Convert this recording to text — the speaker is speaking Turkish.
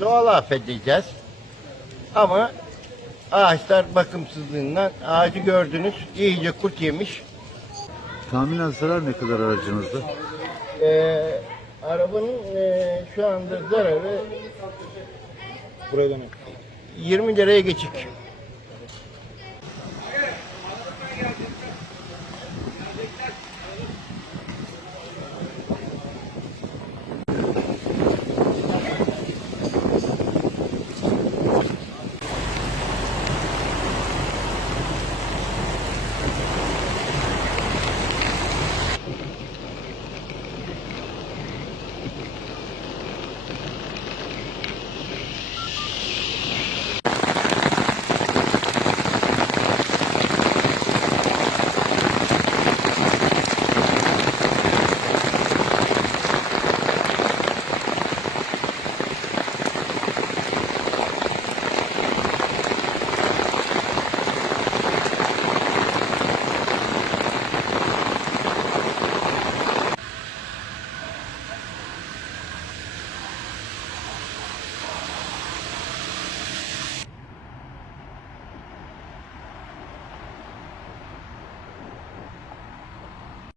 Doğal affedeceğiz. Ama ağaçlar bakımsızlığından ağacı gördünüz iyice kurt yemiş. Tahminen zarar ne kadar aracınızda? Ee, arabanın e, şu anda zararı 20 liraya geçik.